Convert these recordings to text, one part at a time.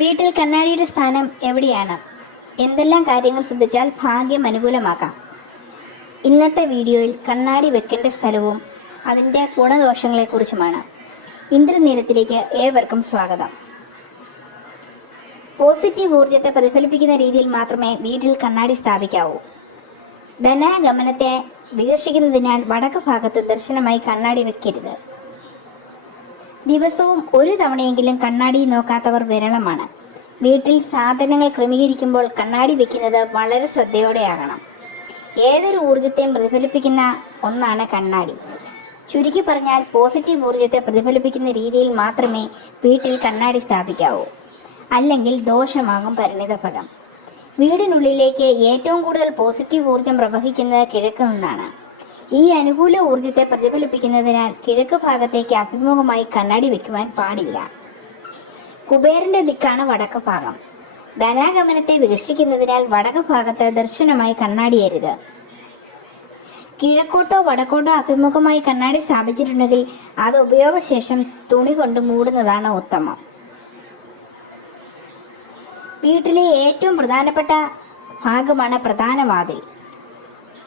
വീട്ടിൽ കണ്ണാടിയുടെ സ്ഥാനം എവിടെയാണ്? എന്തെല്ലാം കാര്യങ്ങൾ ശ്രദ്ധിച്ചാൽ ഭാഗ്യം അനുകൂലമാക്കാം? ഇന്നത്തെ വീഡിയോയിൽ കണ്ണാടി വെക്കേണ്ട സ്ഥലവും അതിൻ്റെ ഗുണദോഷങ്ങളെക്കുറിച്ചുമാണ്. ഇന്ദ്രനീലത്തിലേക്ക് ഏവർക്കും സ്വാഗതം. പോസിറ്റീവ് ഊർജത്തെ പ്രതിഫലിപ്പിക്കുന്ന രീതിയിൽ മാത്രമേ വീട്ടിൽ കണ്ണാടി സ്ഥാപിക്കാവൂ. ധനാഗമനത്തെ വികർഷിക്കുന്നതിനാൽ വടക്ക് ഭാഗത്ത് ദർശനമായി കണ്ണാടി വെക്കരുത്. ദിവസവും ഒരു തവണയെങ്കിലും കണ്ണാടി നോക്കാത്തവർ വിരളമാണ്. വീട്ടിൽ സാധനങ്ങൾ ക്രമീകരിക്കുമ്പോൾ കണ്ണാടി വെക്കുന്നത് വളരെ ശ്രദ്ധയോടെയാകണം. ഏതൊരു ഊർജത്തെയും പ്രതിഫലിപ്പിക്കുന്ന ഒന്നാണ് കണ്ണാടി. ചുരുക്കി പറഞ്ഞാൽ പോസിറ്റീവ് ഊർജത്തെ പ്രതിഫലിപ്പിക്കുന്ന രീതിയിൽ മാത്രമേ വീട്ടിൽ കണ്ണാടി സ്ഥാപിക്കാവൂ. അല്ലെങ്കിൽ ദോഷമാകും പരിണിതഫലം. വീടിനുള്ളിലേക്ക് ഏറ്റവും കൂടുതൽ പോസിറ്റീവ് ഊർജം പ്രവഹിക്കുന്നത് കിഴക്ക് നിന്നാണ്. ഈ അനുകൂല ഊർജത്തെ പ്രതിഫലിപ്പിക്കുന്നതിനാൽ കിഴക്ക് ഭാഗത്തേക്ക് അഭിമുഖമായി കണ്ണാടി വെക്കുവാൻ പാടില്ല. കുബേരന്റെ ദിക്കാണ് വടക്ക് ഭാഗം. ധനാഗമനത്തെ വികർഷിക്കുന്നതിനാൽ വടക്ക് ഭാഗത്ത് ദർശനമായി കണ്ണാടിയരുത്. കിഴക്കോട്ടോ വടക്കോട്ടോ അഭിമുഖമായി കണ്ണാടി സ്ഥാപിച്ചിട്ടുണ്ടെങ്കിൽ അത് ഉപയോഗശേഷം തുണി കൊണ്ട് മൂടുന്നതാണ് ഉത്തമം. വീട്ടിലെ ഏറ്റവും പ്രധാനപ്പെട്ട ഭാഗമാണ് പ്രധാന വാതിൽ.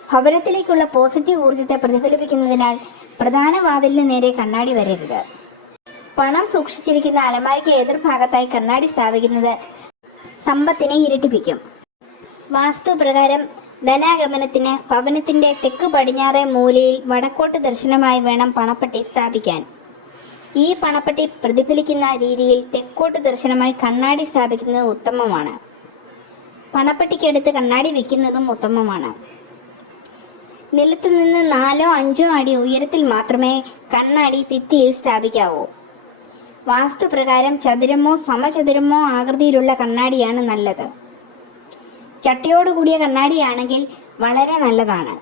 ഭവനത്തിലേക്കുള്ള പോസിറ്റീവ് ഊർജത്തെ പ്രതിഫലിപ്പിക്കുന്നതിനാൽ പ്രധാന വാതിലിന് നേരെ കണ്ണാടി വരരുത്. പണം സൂക്ഷിച്ചിരിക്കുന്ന അലമാരയ്ക്ക് എതിർഭാഗത്തായി കണ്ണാടി സ്ഥാപിക്കുന്നത് സമ്പത്തിനെ ഇരട്ടിപ്പിക്കും. വാസ്തുപ്രകാരം ധനാഗമനത്തിന് ഭവനത്തിന്റെ തെക്ക് പടിഞ്ഞാറേ മൂലയിൽ വടക്കോട്ട് ദർശനമായി വേണം പണപ്പെട്ടി സ്ഥാപിക്കാൻ. ഈ പണപ്പെട്ടി പ്രതിഫലിക്കുന്ന രീതിയിൽ തെക്കോട്ട് ദർശനമായി കണ്ണാടി സ്ഥാപിക്കുന്നത് ഉത്തമമാണ്. പണപ്പെട്ടിക്കടുത്ത് കണ്ണാടി വയ്ക്കുന്നതും ഉത്തമമാണ്. നിലത്തു നിന്ന് 4-5 അടി ഉയരത്തിൽ മാത്രമേ കണ്ണാടി ഭിത്തിയിൽ സ്ഥാപിക്കാവൂ. വാസ്തുപ്രകാരം ചതുരമോ സമചതുരമോ ആകൃതിയിലുള്ള കണ്ണാടിയാണ് നല്ലത്. ചട്ടിയോടുകൂടിയ കണ്ണാടിയാണെങ്കിൽ വളരെ നല്ലതാണ്.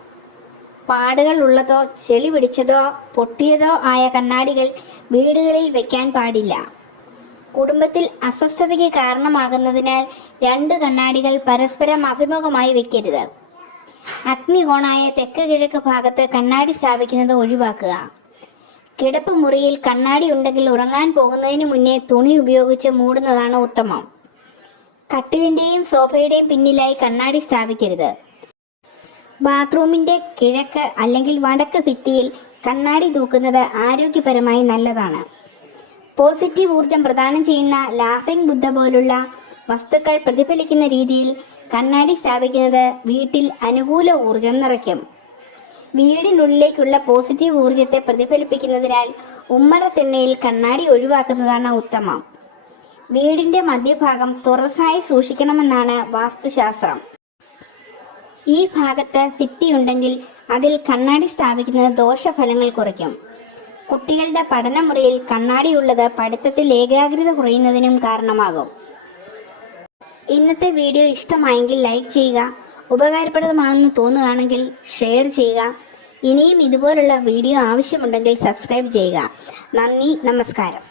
പാടുകൾ ഉള്ളതോ ചെളി പിടിച്ചതോ പൊട്ടിയതോ ആയ കണ്ണാടികൾ വീടുകളിൽ വെക്കാൻ പാടില്ല. കുടുംബത്തിൽ അസ്വസ്ഥതയ്ക്ക് കാരണമാകുന്നതിനാൽ 2 കണ്ണാടികൾ പരസ്പരം അഭിമുഖമായി വെക്കരുത്. അഗ്നികോണായ തെക്ക് കിഴക്ക് ഭാഗത്ത് കണ്ണാടി സ്ഥാപിക്കുന്നത് ഒഴിവാക്കുക. കിടപ്പ് മുറിയിൽ കണ്ണാടി ഉണ്ടെങ്കിൽ ഉറങ്ങാൻ പോകുന്നതിന് മുന്നേ തുണി ഉപയോഗിച്ച് മൂടുന്നതാണ് ഉത്തമം. കട്ടിലിൻ്റെയും സോഫയുടെയും പിന്നിലായി കണ്ണാടി സ്ഥാപിക്കരുത്. ബാത്റൂമിൻ്റെ കിഴക്ക് അല്ലെങ്കിൽ വടക്ക് ഭിത്തിയിൽ കണ്ണാടി തൂക്കുന്നത് ആരോഗ്യപരമായി നല്ലതാണ്. പോസിറ്റീവ് ഊർജം പ്രദാനം ചെയ്യുന്ന ലാഫിംഗ് ബുദ്ധ പോലുള്ള വസ്തുക്കൾ പ്രതിഫലിക്കുന്ന രീതിയിൽ കണ്ണാടി സ്ഥാപിക്കുന്നത് വീട്ടിൽ അനുകൂല ഊർജം നിറയ്ക്കും. വീടിനുള്ളിലേക്കുള്ള പോസിറ്റീവ് ഊർജത്തെ പ്രതിഫലിപ്പിക്കുന്നതിനാൽ ഉമ്മറത്തിണ്ണയിൽ കണ്ണാടി ഒഴിവാക്കുന്നതാണ് ഉത്തമം. വീടിൻ്റെ മധ്യഭാഗം തുറസായി സൂക്ഷിക്കണമെന്നാണ് വാസ്തുശാസ്ത്രം. ഈ ഭാഗത്ത് ഭിത്തിയുണ്ടെങ്കിൽ അതിൽ കണ്ണാടി സ്ഥാപിക്കുന്നത് ദോഷഫലങ്ങൾ കുറയ്ക്കും. കുട്ടികളുടെ പഠനമുറിയിൽ കണ്ണാടിയുള്ളത് പഠിത്തത്തിൽ ഏകാഗ്രത കുറയുന്നതിനും കാരണമാകും. ഇന്നത്തെ വീഡിയോ ഇഷ്ടമായെങ്കിൽ ലൈക്ക് ചെയ്യുക. ഉപകാരപ്രദമാണെന്ന് തോന്നുകയാണെങ്കിൽ ഷെയർ ചെയ്യുക. ഇനിയും ഇതുപോലുള്ള വീഡിയോ ആവശ്യമുണ്ടെങ്കിൽ സബ്സ്ക്രൈബ് ചെയ്യുക. നന്ദി, നമസ്കാരം.